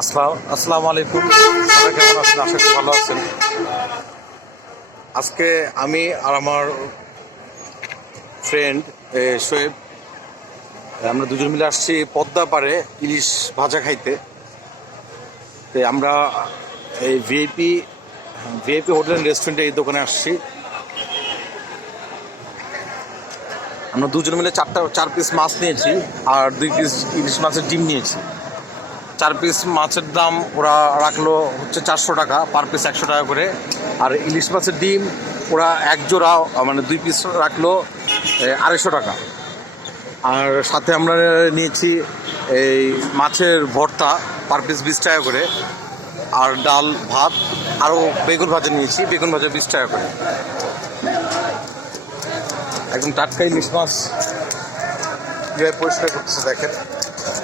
আসসালাম আলাইকুম। ভালো আছেন। আজকে আমি আর আমার ফ্রেন্ড শোয়েব আমরা দুজন মিলে আসছি পদ্মা পাড়ে ইলিশ ভাজা খাইতে। তো আমরা এই ভিআইপি ভিআইপি হোটেল রেস্টুরেন্টে এই দোকানে আসছি। আমরা দুজন মিলে চারটা, চার পিস মাছ নিয়েছি আর দুই পিস ইলিশ মাছের ডিম নিয়েছি। চার পিস মাছের দাম ওরা রাখল হচ্ছে চারশো টাকা পার পিস একশো টাকা করে। আর ইলিশ মাছের ডিম ওরা এক জোড়া মানে দুই পিস রাখল আড়াইশো টাকা। আর সাথে আমরা নিয়েছি এই মাছের ভর্তা পার পিস বিশ টাকা করে। আর ডাল, ভাত, আরও বেগুন ভাজা নিয়েছি, বেগুন ভাজা বিশ টাকা করে। একদম টাটকা ইলিশ মাছ। পরিষ্কার করতেছে দেখেন।